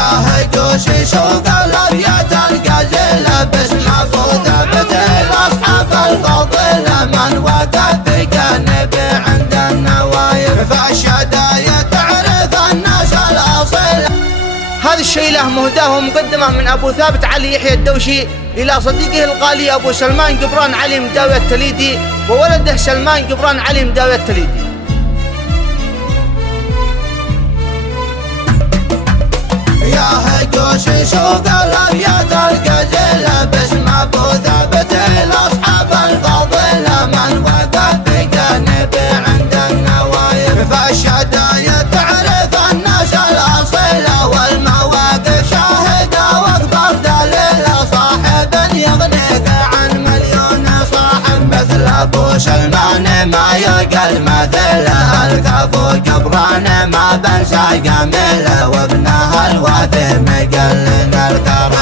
يا هجوش سوق الابيات الغزل باسم ابو ثابت الاصحاب الفضل من وقف في جانبه عند النوايب فالشدايا تعرف الناس الاصيل. هذا الشيء له مهداه ومقدمه من ابو ثابت علي يحيى الدوشي الى صديقه الغالي ابو سلمان قبران علي مداوي التليدي وولده سلمان قبران علي مداوي التليدي. يا هجوش سوق الابيات الغزل باسم ابو ثابت الاصحاب الفضل من وقف في جانبه عند النوايب فالشدايا تعرف الناس الاصيله والمواقف شاهده واكبر دليل صاحب يغنيك عن مليون صاحب مثل ابو سلمان ما يقل مثله الكفو قبران ما بنسى جميله وابنها الوافي مقلنا الكرم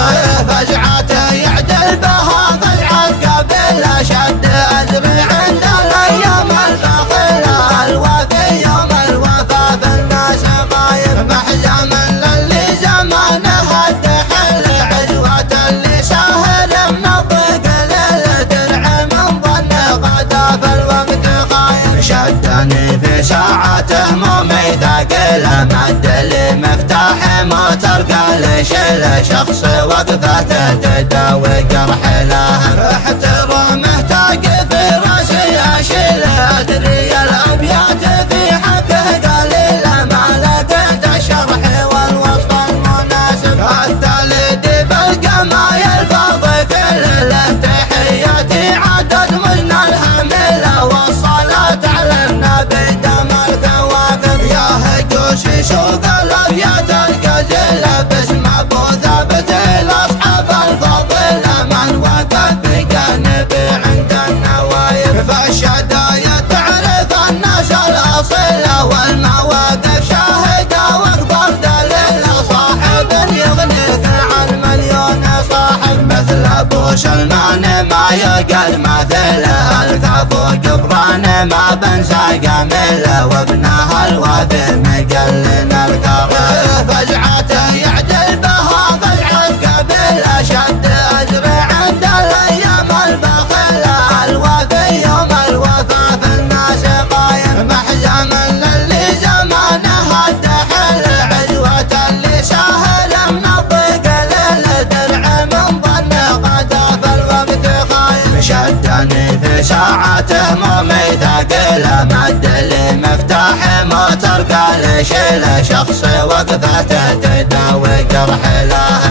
فزعته يعدل بها فزعة قبل شد أزري عند الأيام الفاخرة الوافي يوم الوفا بالناس غايب محزما للي زمانه الدحل عزوة اللي ساهر من الضيق للدرع من ظن غدا في الوقت خايب شدني في ساعته مومي ثقيله مد لي مفتاح موتر قال شيله شخص وقفته تداوي جرح له احترامه تاج في راسي اشيله ادري الابيات في حقه قليله ما لقيت الشرح والوصف المناسب التالي بالقمايل الفاضي كل له تحياتي عدد من الحميله والصلاه على النبي دم الكواكب يا هجوش سوق الابيات الغزل باسم ابو ثابت الاصحاب الفضل من وقف في جانبه عند النوايب فالشدايا تعرف الناس الاصيله والمواقف شاهده واكبر دليل صاحب يغنيك عن مليون صاحب مثل ابو سلمان ما يقل مثله الكفو قبران ما بنسى جميله وابنها الوافي مقلنا الكرم فزعته يعدل بها فزعة قبل شد أزري عند الأيام الباخلة الوافي يوم الوفا في الناس قايم محزما للي زمانه الدحل عزوة اللي ساهل من الضيق للدرع من ظن غدا في الوقت خايم شدني في ساعته مومي ثقيله مد لي مفتاح موتر قال شيله شخص وقفته تداوي جرح له